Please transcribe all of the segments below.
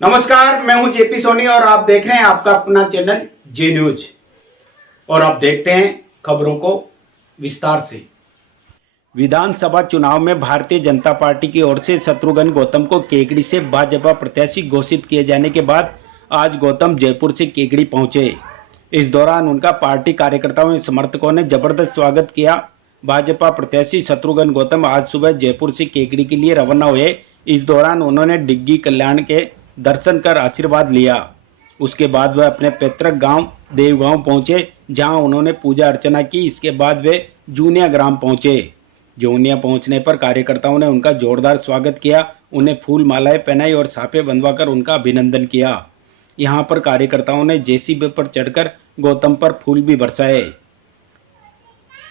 नमस्कार, मैं हूं जेपी सोनी और आप देख रहे हैं आपका अपना चैनल जे न्यूज। और आप देखते हैं खबरों को विस्तार से। विधानसभा चुनाव में भारतीय जनता पार्टी की ओर से शत्रुघ्न गौतम को केकड़ी से भाजपा प्रत्याशी घोषित किए जाने के बाद आज गौतम जयपुर से केकड़ी पहुंचे। इस दौरान उनका पार्टी कार्यकर्ताओं और समर्थकों ने जबरदस्त स्वागत किया। भाजपा प्रत्याशी शत्रुघ्न गौतम आज सुबह जयपुर से केकड़ी के लिए रवाना हुए। इस दौरान उन्होंने डिग्गी कल्याण के दर्शन कर आशीर्वाद लिया। उसके बाद वह अपने पैतृक गांव देवगांव पहुंचे, जहां उन्होंने पूजा अर्चना की। इसके बाद वे जूनिया ग्राम पहुंचे। जूनिया पहुंचने पर कार्यकर्ताओं ने उनका जोरदार स्वागत किया, उन्हें फूल मालाएं पहनाई और साफे बंधवाकर उनका अभिनंदन किया। यहां पर कार्यकर्ताओं ने जेसीबी पर चढ़कर गौतम पर फूल भी बरसाए।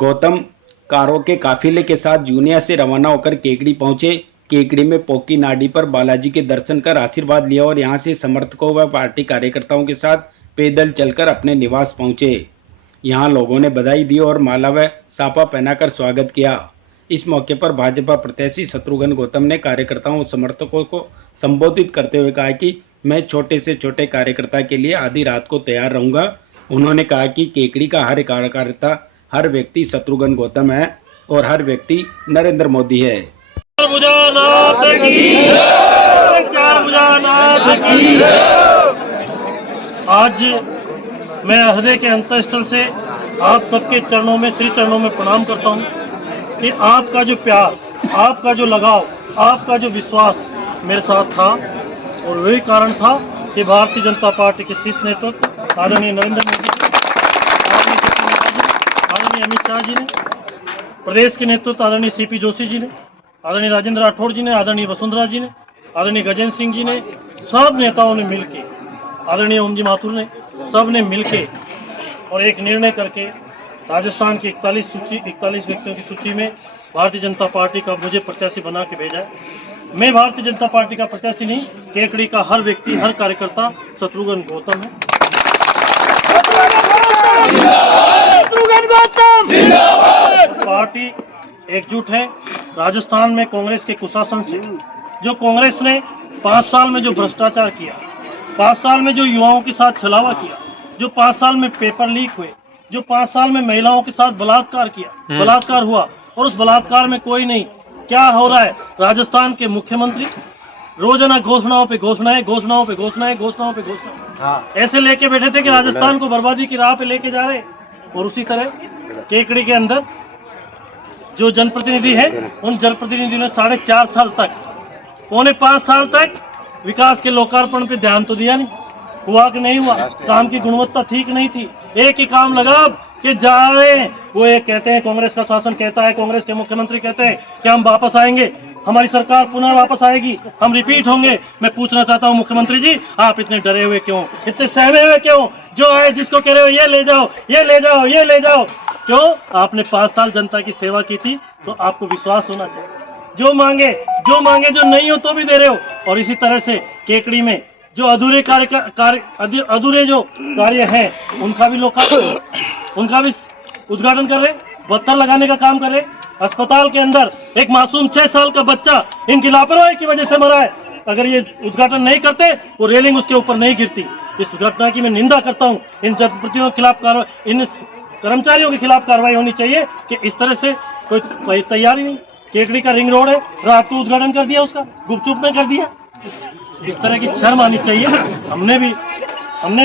गौतम कारों के काफिले के साथ जूनिया से रवाना होकर केकड़ी पहुंचे। केकड़ी में पोकी नाडी पर बालाजी के दर्शन कर आशीर्वाद लिया और यहां से समर्थकों व पार्टी कार्यकर्ताओं के साथ पैदल चलकर अपने निवास पहुंचे। यहां लोगों ने बधाई दी और माला व साफा पहनाकर स्वागत किया। इस मौके पर भाजपा प्रत्याशी शत्रुघ्न गौतम ने कार्यकर्ताओं और समर्थकों को संबोधित करते हुए कहा कि मैं छोटे से छोटे कार्यकर्ता के लिए आधी रात को तैयार रहूंगा। उन्होंने कहा कि केकड़ी का हर कार्यकर्ता, हर व्यक्ति शत्रुघ्न गौतम है और हर व्यक्ति नरेंद्र मोदी है। आज मैं हृदय के अंतःस्थल से आप सबके चरणों में, श्री चरणों में प्रणाम करता हूं कि आपका जो प्यार, आपका जो लगाव, आपका जो विश्वास मेरे साथ था और वही कारण था कि भारतीय जनता पार्टी के शीर्ष नेतृत्व आदरणीय नरेंद्र मोदी जी, आदरणीय अमित शाह जी ने, प्रदेश के नेतृत्व आदरणीय सीपी जोशी जी ने, आदरणीय राजेंद्र राठौड़ जी ने, आदरणीय वसुंधरा जी ने, आदरणीय गजेंद्र सिंह जी ने, सब नेताओं ने मिलके, आदरणीय ओम जी माथुर ने, सब ने मिलके और एक निर्णय करके राजस्थान की 41 व्यक्तियों की सूची में भारतीय जनता पार्टी का मुझे प्रत्याशी बना के भेजा है। मैं भारतीय जनता पार्टी का प्रत्याशी नहीं, केकड़ी का हर व्यक्ति, हर कार्यकर्ता शत्रुघ्न गौतम है। पार्टी एकजुट है। राजस्थान में कांग्रेस के कुशासन से, जो कांग्रेस ने 5 साल में जो भ्रष्टाचार किया, 5 साल में जो युवाओं के साथ छलावा किया, जो 5 साल में पेपर लीक हुए, जो 5 साल में महिलाओं के साथ बलात्कार किया, बलात्कार हुआ और उस बलात्कार में कोई नहीं। क्या हो रहा है? राजस्थान के मुख्यमंत्री रोजाना घोषणाओं पे घोषणाएं, घोषणाओं पे घोषणाएं, घोषणाओं पे घोषणाएं ऐसे लेके बैठे थे कि राजस्थान को बर्बादी की राह पे लेके जा रहे। और उसी तरह केकड़ी के अंदर जो जनप्रतिनिधि है, उन जनप्रतिनिधियों ने 4.5 साल तक, पौने 5 साल तक विकास के लोकार्पण पे ध्यान तो दिया नहीं। हुआ कि नहीं हुआ? काम की गुणवत्ता ठीक नहीं थी। एक ही काम लगा कि जा रहे हैं, वो एक कहते हैं, कांग्रेस का शासन कहता है, कांग्रेस के मुख्यमंत्री कहते हैं कि हम वापस आएंगे, हमारी सरकार पुनः वापस आएगी, हम रिपीट होंगे। मैं पूछना चाहता हूं मुख्यमंत्री जी, आप इतने डरे हुए क्यों, इतने सहमे हुए क्यों? जो है जिसको कह रहे हो ये ले जाओ, ये ले जाओ, ये ले जाओ, क्यों? आपने 5 साल जनता की सेवा की थी, तो आपको विश्वास होना चाहिए। जो मांगे जो नहीं हो तो भी दे रहे हो। और इसी तरह से केकड़ी में जो अधूरे जो कार्य हैं, उनका भी उद्घाटन कर रहे, पत्थर लगाने का काम कर रहे। अस्पताल के अंदर एक मासूम 6 साल का बच्चा इनकी लापरवाही की वजह से मरा है। अगर ये उद्घाटन नहीं करते, वो रेलिंग उसके ऊपर नहीं गिरती। इस घटना की मैं निंदा करता हूँ। इन जनप्रतिनिधियों के खिलाफ कार्रवाई, इन कर्मचारियों के खिलाफ कार्रवाई होनी चाहिए कि इस तरह से कोई तैयारी नहीं। केकड़ी का रिंग रोड है, रात को उद्घाटन कर दिया, उसका गुपचुप में कर दिया। इस तरह की शर्म आनी चाहिए। हमने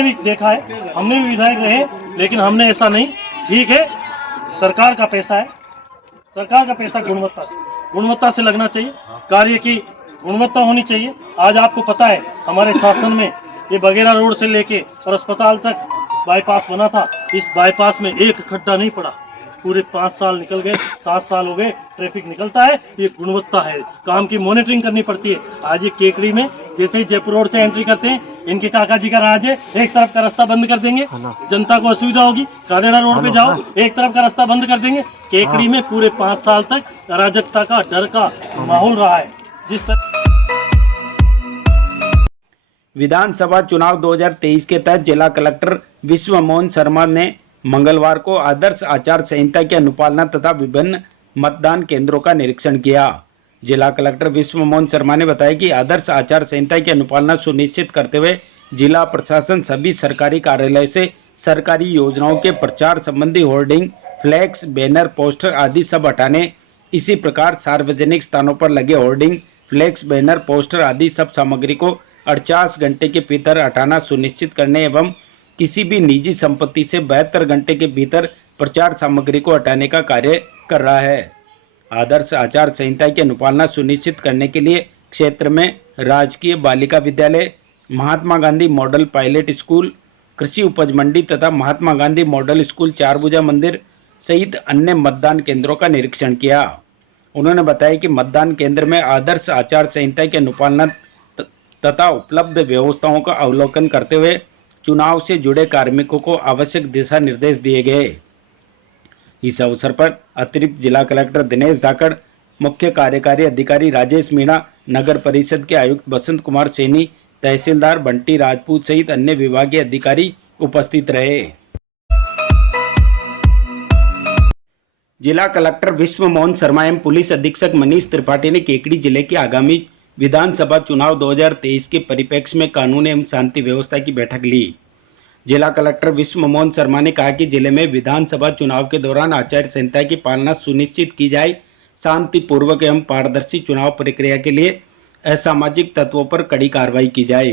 भी देखा है, हमने भी विधायक रहे, लेकिन हमने ऐसा नहीं। ठीक है, सरकार का पैसा है, सरकार का पैसा गुणवत्ता से लगना चाहिए, कार्य की गुणवत्ता होनी चाहिए। आज आपको पता है, हमारे शासन में ये बगेरा रोड से लेके और अस्पताल तक बाईपास बना था। इस बाईपास में एक खड्डा नहीं पड़ा। पूरे 5 साल निकल गए, 7 साल हो गए, ट्रैफिक निकलता है। ये गुणवत्ता है, काम की मॉनिटरिंग करनी पड़ती है। आज ये केकड़ी में जैसे ही जयपुर रोड से एंट्री करते हैं, इनके काका जी का राज है, एक तरफ का रास्ता बंद कर देंगे, जनता को असुविधा होगी। कादेड़ा रोड पे जाओ, एक तरफ का रास्ता बंद कर देंगे। केकड़ी में पूरे 5 साल तक अराजकता का, डर का माहौल रहा है। जिस तरह विधानसभा चुनाव 2023 के तहत जिला कलेक्टर विश्व मोहन शर्मा ने मंगलवार को आदर्श आचार संहिता की अनुपालना तथा विभिन्न मतदान केंद्रों का निरीक्षण किया। जिला कलेक्टर विश्व मोहन शर्मा ने बताया कि आदर्श आचार संहिता की अनुपालना सुनिश्चित करते हुए जिला प्रशासन सभी सरकारी कार्यालय से सरकारी योजनाओं के प्रचार संबंधी होर्डिंग, फ्लैक्स, बैनर, पोस्टर आदि सब हटाने, इसी प्रकार सार्वजनिक स्थानों पर लगे होर्डिंग, फ्लैक्स, बैनर, पोस्टर आदि सब सामग्री को 48 घंटे के भीतर हटाना सुनिश्चित करने एवं किसी भी निजी संपत्ति से 72 घंटे के भीतर प्रचार सामग्री को हटाने का कार्य कर रहा है। आदर्श आचार संहिता की अनुपालना सुनिश्चित करने के लिए क्षेत्र में राजकीय Balika Vidyalaya, Mahatma Gandhi model pilot school, कृषि उपज मंडी तथा महात्मा गांधी मॉडल स्कूल, चारभुजा मंदिर सहित अन्य मतदान केंद्रों का निरीक्षण किया। उन्होंने बताया कि मतदान केंद्र में आदर्श आचार संहिता की अनुपालना तथा उपलब्ध व्यवस्थाओं का अवलोकन करते हुए चुनाव से जुड़े कार्मिकों को आवश्यक दिशा निर्देश दिए गए। इस अवसर पर अतिरिक्त जिला कलेक्टर दिनेश धाकड़, मुख्य कार्यकारी अधिकारी राजेश मीणा, नगर परिषद के आयुक्त बसंत कुमार सैनी, तहसीलदार बंटी राजपूत सहित अन्य विभागीय अधिकारी उपस्थित रहे। जिला कलेक्टर विश्व मोहन शर्मा एवं पुलिस अधीक्षक मनीष त्रिपाठी ने केकड़ी जिले के आगामी विधानसभा चुनाव 2023 के परिप्रेक्ष्य में कानून एवं शांति व्यवस्था की बैठक ली। जिला कलेक्टर विश्व मोहन शर्मा ने कहा कि जिले में विधानसभा चुनाव के दौरान आचार संहिता की पालना सुनिश्चित की जाए, शांतिपूर्वक एवं पारदर्शी चुनाव प्रक्रिया के लिए असामाजिक तत्वों पर कड़ी कार्रवाई की जाए।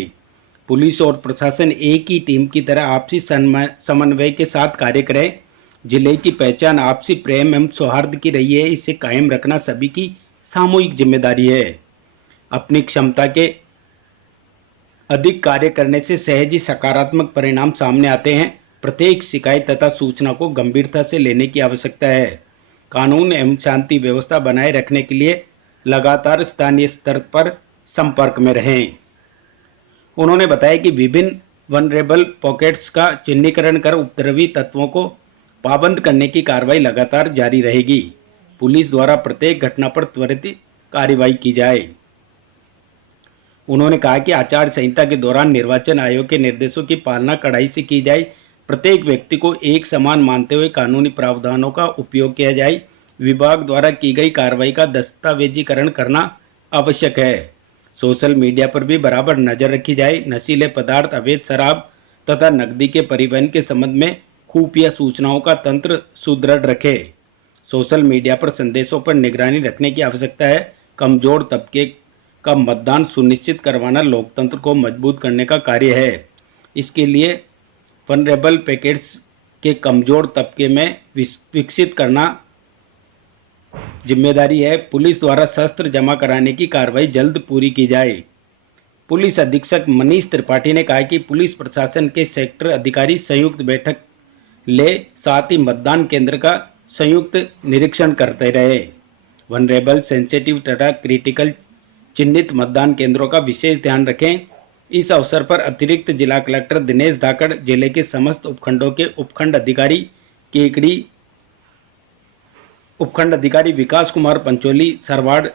पुलिस और प्रशासन एक ही टीम की तरह आपसी समन्वय के साथ कार्य करे। जिले की पहचान आपसी प्रेम एवं सौहार्द की रही है, इसे कायम रखना सभी की सामूहिक जिम्मेदारी है। अपनी क्षमता के अधिक कार्य करने से सहज ही सकारात्मक परिणाम सामने आते हैं। प्रत्येक शिकायत तथा सूचना को गंभीरता से लेने की आवश्यकता है। कानून एवं शांति व्यवस्था बनाए रखने के लिए लगातार स्थानीय स्तर पर संपर्क में रहें। उन्होंने बताया कि विभिन्न वनरेबल पॉकेट्स का चिन्हीकरण कर उपद्रवी तत्वों को पाबंद करने की कार्रवाई लगातार जारी रहेगी। पुलिस द्वारा प्रत्येक घटना पर त्वरित कार्रवाई की जाए। उन्होंने कहा कि आचार संहिता के दौरान निर्वाचन आयोग के निर्देशों की पालना कड़ाई से की जाए। प्रत्येक व्यक्ति को एक समान मानते हुए कानूनी प्रावधानों का उपयोग किया जाए। विभाग द्वारा की गई कार्रवाई का दस्तावेजीकरण करना आवश्यक है। सोशल मीडिया पर भी बराबर नजर रखी जाए। नशीले पदार्थ, अवैध शराब तथा नकदी के परिवहन के संबंध में खुफिया सूचनाओं का तंत्र सुदृढ़ रखे। सोशल मीडिया पर संदेशों पर निगरानी रखने की आवश्यकता है। कमजोर तबके का मतदान सुनिश्चित करवाना लोकतंत्र को मजबूत करने का कार्य है। इसके लिए वनरेबल पैकेट्स के कमजोर तबके में विकसित करना जिम्मेदारी है। पुलिस द्वारा शस्त्र जमा कराने की कार्रवाई जल्द पूरी की जाए। पुलिस अधीक्षक मनीष त्रिपाठी ने कहा कि पुलिस प्रशासन के सेक्टर अधिकारी संयुक्त बैठक ले, साथ ही मतदान केंद्र का संयुक्त निरीक्षण करते रहे। वनरेबल, सेंसिटिव तथा क्रिटिकल चिन्हित मतदान केंद्रों का विशेष ध्यान रखें। इस अवसर पर अतिरिक्त जिला कलेक्टर दिनेश धाकड़, जिले के समस्त उपखंडों के उपखंड अधिकारी, केकड़ी उपखंड अधिकारी विकास कुमार पंचोली, सरवाड़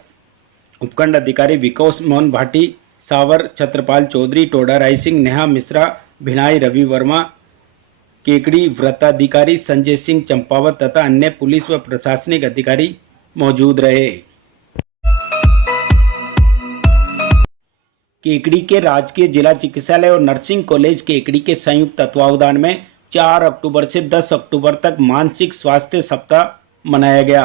उपखंड अधिकारी विकास मोहन भाटी, सावर छत्रपाल चौधरी, टोडा राय सिंह, नेहा मिश्रा, भिनाई रवि वर्मा, केकड़ी व्रताधिकारी संजय सिंह चंपावत तथा अन्य पुलिस व प्रशासनिक अधिकारी मौजूद रहे। केकड़ी के राजकीय जिला चिकित्सालय और नर्सिंग कॉलेज केकड़ी के संयुक्त तत्वावधान में 4 अक्टूबर से 10 अक्टूबर तक मानसिक स्वास्थ्य सप्ताह मनाया गया।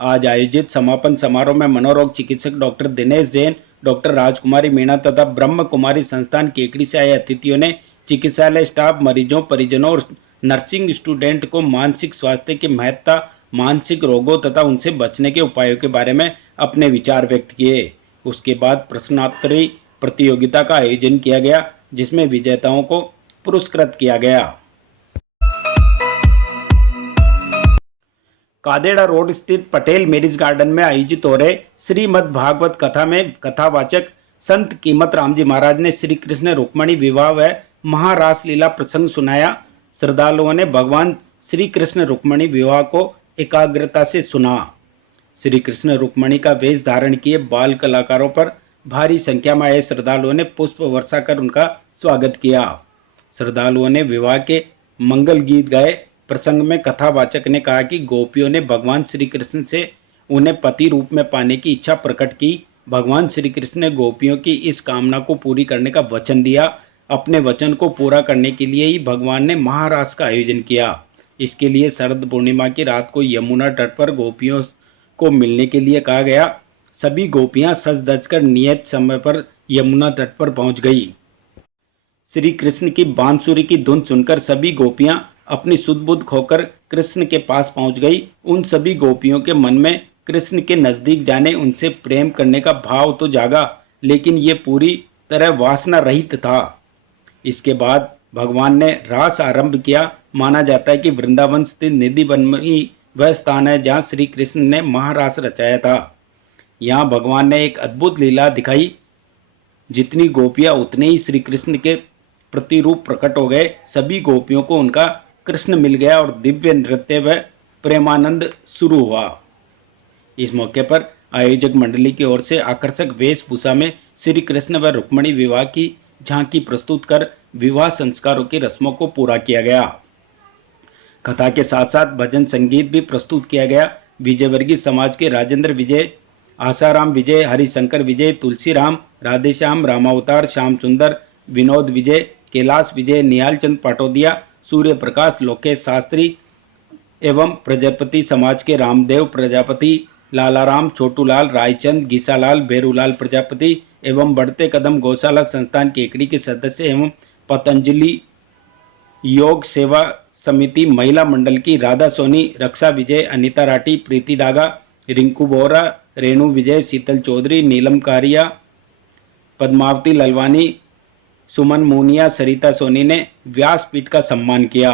आज आयोजित समापन समारोह में मनोरोग चिकित्सक डॉक्टर दिनेश जैन, डॉक्टर राजकुमारी मीणा तथा ब्रह्म कुमारी संस्थान केकड़ी से आए अतिथियों ने चिकित्सालय स्टाफ, मरीजों, परिजनों और नर्सिंग स्टूडेंट को मानसिक स्वास्थ्य की महत्ता, मानसिक रोगों तथा उनसे बचने के उपायों के बारे में अपने विचार व्यक्त किए। उसके बाद प्रश्नोत्तरी प्रतियोगिता का आयोजन किया गया, जिसमें विजेताओं को पुरस्कृत किया गया। कादेड़ा रोड स्थित पटेल मैरिज गार्डन में आयोजित हो रहे श्रीमद् भागवत कथा में कथावाचक संत कीमत राम जी महाराज ने श्री कृष्ण रुक्मणी विवाह व महारास लीला प्रसंग सुनाया। श्रद्धालुओं ने भगवान श्री कृष्ण रुक्मणी विवाह को एकाग्रता से सुना। श्री कृष्ण रुक्मणी का वेश धारण किए बाल कलाकारों पर भारी संख्या में आए श्रद्धालुओं ने पुष्प वर्षा कर उनका स्वागत किया। श्रद्धालुओं ने विवाह के मंगल गीत गाए। प्रसंग में कथावाचक ने कहा कि गोपियों ने भगवान श्री कृष्ण से उन्हें पति रूप में पाने की इच्छा प्रकट की। भगवान श्री कृष्ण ने गोपियों की इस कामना को पूरी करने का वचन दिया। अपने वचन को पूरा करने के लिए ही भगवान ने महारास का आयोजन किया। इसके लिए शरद पूर्णिमा की रात को यमुना तट पर गोपियों को मिलने के लिए कहा गया। सभी गोपियां सज धज कर नियत समय पर यमुना तट पर पहुंच गई। श्री कृष्ण की बांसुरी की धुन सुनकर सभी गोपियां अपनी सुध बुध खोकर कृष्ण के पास पहुंच गई। उन सभी गोपियों के मन में कृष्ण के नजदीक जाने, उनसे प्रेम करने का भाव तो जागा, लेकिन ये पूरी तरह वासना रहित था। इसके बाद भगवान ने रास आरंभ किया। माना जाता है कि वृंदावन स्थित निधि वन में ही वह स्थान है जहाँ श्री कृष्ण ने महारास रचाया था। यहाँ भगवान ने एक अद्भुत लीला दिखाई। जितनी गोपियाँ उतने ही श्री कृष्ण के प्रतिरूप प्रकट हो गए। सभी गोपियों को उनका कृष्ण मिल गया और दिव्य नृत्य व प्रेमानंद शुरू हुआ। इस मौके पर आयोजक मंडली की ओर से आकर्षक वेशभूषा में श्री कृष्ण व रुक्मिणी विवाह की झांकी प्रस्तुत कर विवाह संस्कारों की रस्मों को पूरा किया गया। कथा के साथ साथ भजन संगीत भी प्रस्तुत किया गया। विजयवर्गीय समाज के राजेंद्र विजय, आसाराम विजय, हरिशंकर विजय, तुलसीराम, राधेश्याम, रामावतार, श्याम सुंदर, विनोद विजय, कैलाश विजय, निहालचंद पाटोदिया, सूर्य प्रकाश, लोकेश शास्त्री एवं प्रजापति समाज के रामदेव प्रजापति, लालाराम, छोटूलाल, रायचंद, गीसालाल, भैरूलाल प्रजापति एवं बढ़ते कदम गौशाला संस्थान केकड़ी के सदस्य एवं पतंजलि योग सेवा समिति महिला मंडल की राधा सोनी, रक्षा विजय, अनीता राठी, प्रीति डागा, रिंकू बोरा, रेणु विजय, शीतल चौधरी, नीलम कारिया, पद्मावती ललवानी, सुमन मूनिया, सरिता सोनी ने व्यासपीठ का सम्मान किया।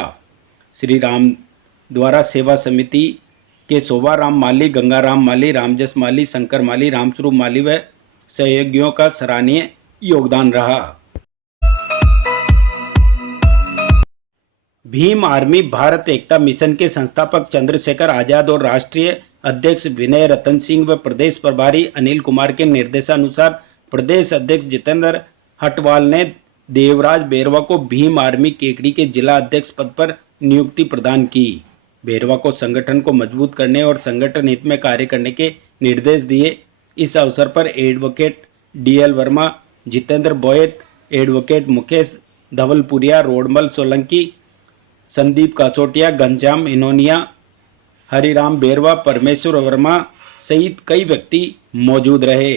श्री राम द्वारा सेवा समिति के शोभा राम माली, गंगाराम माली, रामजस माली, शंकर माली, रामस्वरूप माली व सहयोगियों का सराहनीय योगदान रहा। भीम आर्मी भारत एकता मिशन के संस्थापक चंद्रशेखर आजाद और राष्ट्रीय अध्यक्ष विनय रतन सिंह व प्रदेश प्रभारी अनिल कुमार के निर्देशानुसार प्रदेश अध्यक्ष जितेंद्र हटवाल ने देवराज बेरवा को भीम आर्मी केकड़ी के जिला अध्यक्ष पद पर नियुक्ति प्रदान की। बेरवा को संगठन को मजबूत करने और संगठन हित में कार्य करने के निर्देश दिए। इस अवसर पर advocate DL Verma, Jitendra Boyat, advocate Mukesh Dhawalpuria, Rodmal Solanki, Sandeep Kasotia, Ghanshyam Inoniya, Hariram Berwa, Parmeshwar Verma सहित कई व्यक्ति मौजूद रहे।